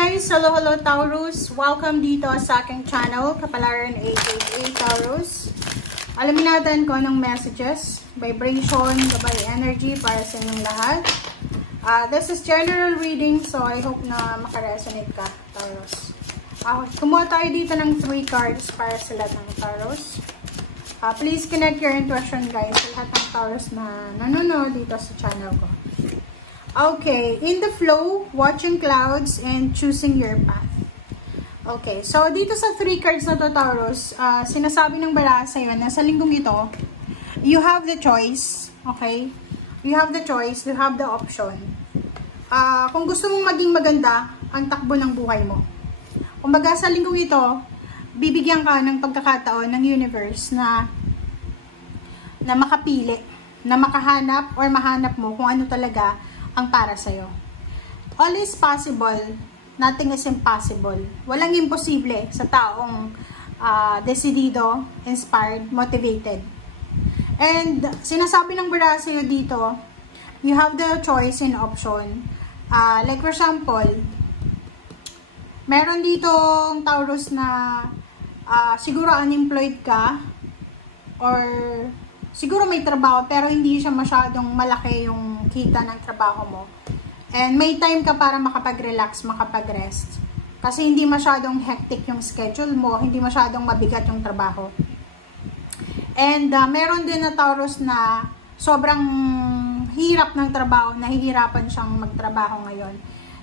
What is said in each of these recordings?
guys! Hello Taurus! Welcome dito sa aking channel, Kapalaran 888 Taurus. Alamin natin kung anong messages, vibration, gabay energy para sa inyong lahat. This is general reading, so I hope na makaresonate ka, Taurus. Kumuha tayo dito ng 3 cards para sa lahat ng Taurus. Please connect your intuition guys sa lahat ng Taurus na nanonood dito sa channel ko. Okay, in the flow, watching clouds, and choosing your path. Okay, so dito sa 3 cards na to, Taurus, sinasabi ng baraha sa'yo na sa linggong ito, you have the choice, okay? You have the choice, you have the option. Kung gusto mong maging maganda ang takbo ng buhay mo. Kumbaga sa linggong ito, bibigyan ka ng pagkakataon ng universe na makapili, na makahanap or mahanap mo kung ano talaga ang para sa'yo. All is possible, nothing is impossible. Walang imposible sa taong desidido, inspired, motivated. And sinasabi ng baraha sa'yo dito, you have the choice and option. Like for example, meron ditong Taurus na siguro unemployed ka or siguro may trabaho pero hindi siya masyadong malaki yung kita ng trabaho mo. And may time ka para makapag-relax, makapag-rest. Kasi hindi masyadong hectic yung schedule mo, hindi masyadong mabigat yung trabaho. And meron din na Taurus na sobrang hirap ng trabaho, nahihirapan siyang magtrabaho ngayon.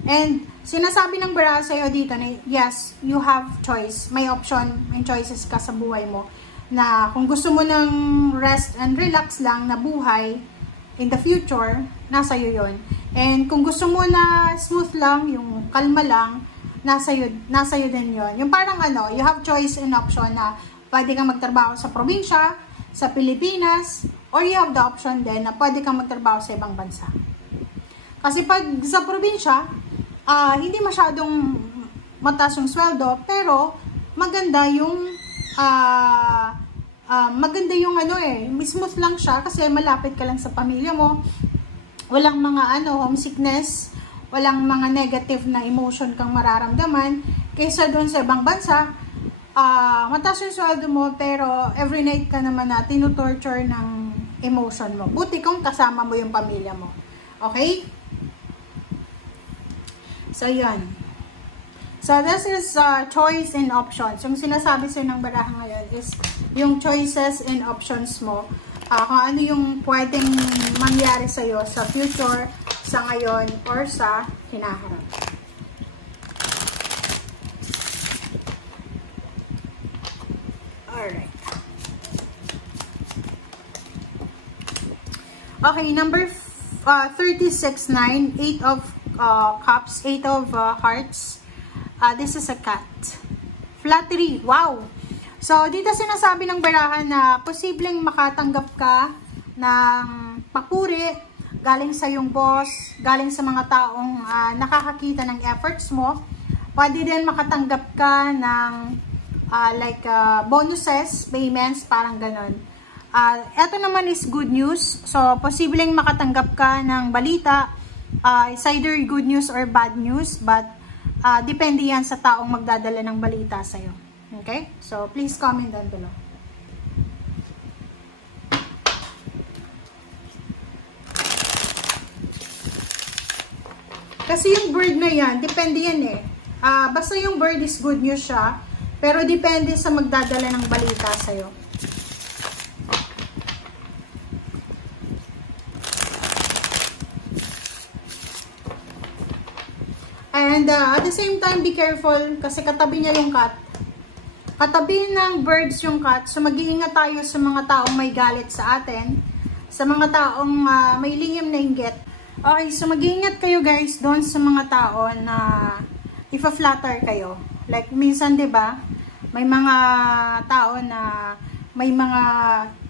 And sinasabi ng baraha sa'yo dito na yes, you have choice, may option, may choices ka sa buhay mo. Na kung gusto mo ng rest and relax lang na buhay in the future, nasa iyo yun. And kung gusto mo na smooth lang, yung kalma lang, nasa iyo din yun. Yung parang you have choice and option na pwede kang magtrabaho sa probinsya, sa Pilipinas, or you have the option din na pwede kang magtrabaho sa ibang bansa. Kasi pag sa probinsya, hindi masyadong mataas yung sweldo, pero maganda yung smooth lang siya kasi malapit ka lang sa pamilya mo. Walang mga homesickness, walang mga negative na emotion kang mararamdaman. Kaysa doon sa ibang bansa, mataas yung sweldo mo pero every night ka naman na tinutorture ng emotion mo. Buti kung kasama mo yung pamilya mo. Okay? So, yan. So, this is choice and options. Yung sinasabi sa'yo ng baraha ngayon is yung choices and options mo. Kung ano yung pwedeng mangyari sa'yo sa future, sa ngayon, or sa hinaharap. Alright. Okay, number 36-9, 8 of cups, 8 of hearts. This is a cat. Flattery. Wow! So, dito sinasabi ng baraha na posibleng makatanggap ka ng papuri galing sa yung boss, galing sa mga taong nakakakita ng efforts mo. Pwede din makatanggap ka ng bonuses, payments, parang ganon. Ito naman is good news. So, posibleng makatanggap ka ng balita. It's either good news or bad news, but depende yan sa taong magdadala ng balita sa'yo. Okay? So, please comment down below. Kasi yung bird na yan, depende yan eh. Basta yung bird is good news siya, pero depende sa magdadala ng balita sa'yo. And at the same time, be careful kasi katabi niya yung cat. Katabi ng birds yung cat. So mag-iingat tayo sa mga taong may galit sa atin. Sa mga taong may lingim na inggit. Okay, so mag-iingat kayo guys doon sa mga tao na ipa-flatter kayo. Like minsan 'di ba? May mga tao na may mga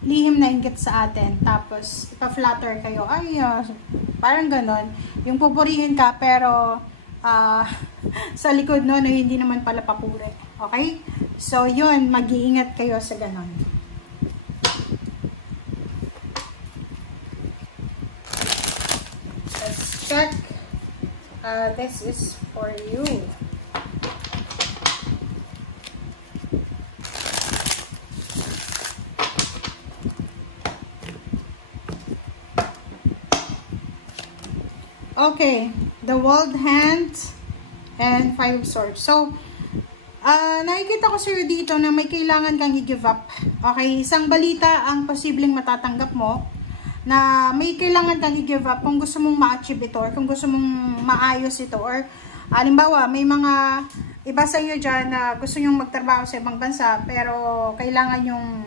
lihim na inggit sa atin. Tapos ipa-flatter kayo. Ay, parang ganon. Yung pupurihin ka pero sa likod no, hindi naman pala papuri. Okay? So, yun, mag-iingat kayo sa ganon. Let's check. This is for you. Okay, the World Hand and Five of Swords. So, nakikita ko sa'yo dito na may kailangan kang i-give up. Okay, isang balita ang posibleng matatanggap mo na may kailangan kang i-give up kung gusto mong ma-achieve ito or kung gusto mong maayos ito. Or, halimbawa, may mga iba sa inyo dyan na gusto nyong magtrabaho sa ibang bansa pero kailangan yung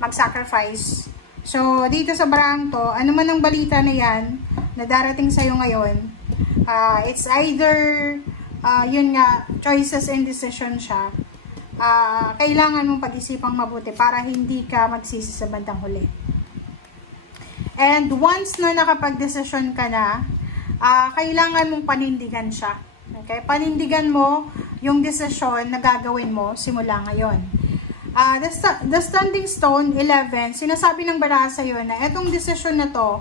mag-sacrifice. So, dito sa barang to, ano man ang balita na yan na darating sa'yo ngayon, it's either, yun nga, choices and decision siya. Kailangan mong pag-isipang mabuti para hindi ka magsisi sa bandang huli. And once na nakapag-desisyon ka na, kailangan mong panindigan siya. Okay? Panindigan mo yung desisyon na gagawin mo simula ngayon. The Standing Stone 11, sinasabi ng baraha sa'yo na itong desisyon na to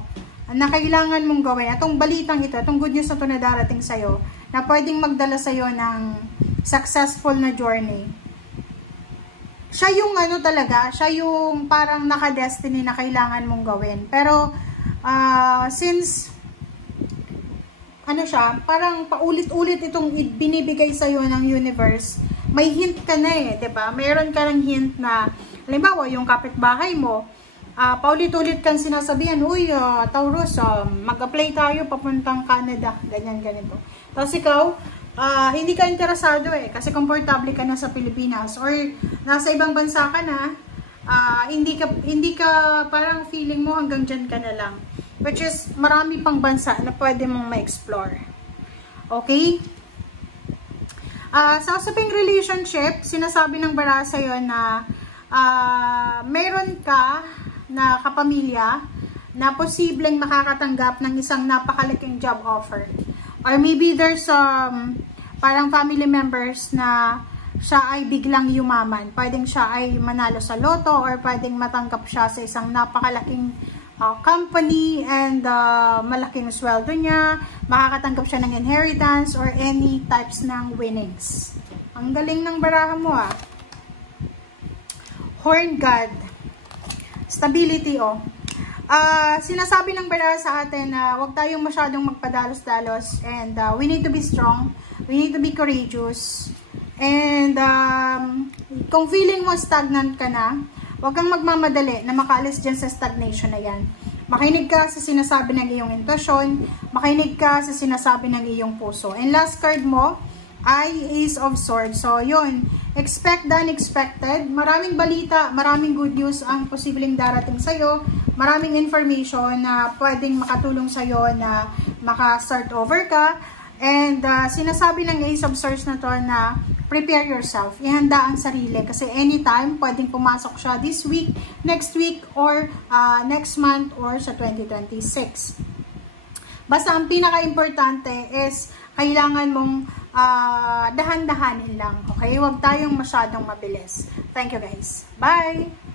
na kailangan mong gawin, itong balitang ito, itong good news na to na darating sa'yo, na pwedeng magdala sa'yo ng successful na journey. Siya yung ano talaga, siya yung parang naka-destiny na kailangan mong gawin. Pero, since, ano siya, parang paulit-ulit itong binibigay sa'yo ng universe, may hint ka na eh, 'di ba? Mayroon ka ng hint na, halimbawa, yung kapitbahay mo, paulit-ulit kang sinasabihan, uy, Taurus, mag-apply tayo papuntang Canada, ganyan, ganito. Tapos ikaw, hindi ka interesado eh, kasi komportable ka na sa Pilipinas, or nasa ibang bansa ka na, hindi ka, parang feeling mo hanggang dyan ka na lang. Which is, marami pang bansa na pwede mong ma-explore. Okay? Sa usaping relationship, sinasabi ng baraha sa'yo na meron ka na kapamilya na posibleng makakatanggap ng isang napakalaking job offer. Or maybe there's parang family members na siya ay biglang yumaman. Pwedeng siya ay manalo sa loto or pwedeng matanggap siya sa isang napakalaking company and malaking sweldo niya, makakatanggap siya ng inheritance or any types ng winnings. Ang galing ng baraha mo Horn God. Stability sinasabi ng baraha sa atin na huwag tayong masyadong magpadalos-dalos and we need to be strong, we need to be courageous, and kung feeling mo stagnant ka na, huwag kang magmamadali na makaalis dyan sa stagnation na yan. Makinig ka sa sinasabi ng iyong intuition, makinig ka sa sinasabi ng iyong puso. And last card mo ay Ace of Swords. So, yun. Expect the unexpected. Maraming balita, maraming good news ang posibleng darating sa'yo. Maraming information na pwedeng makatulong sa'yo na maka-start over ka. And sinasabi ng Ace of Swords na to na prepare yourself. Ihanda ang sarili kasi anytime pwedeng pumasok siya this week, next week, or next month, or sa 2026. Basta ang pinaka-importante is kailangan mong dahan-dahanin lang. Okay? Huwag tayong masyadong mabilis. Thank you guys. Bye!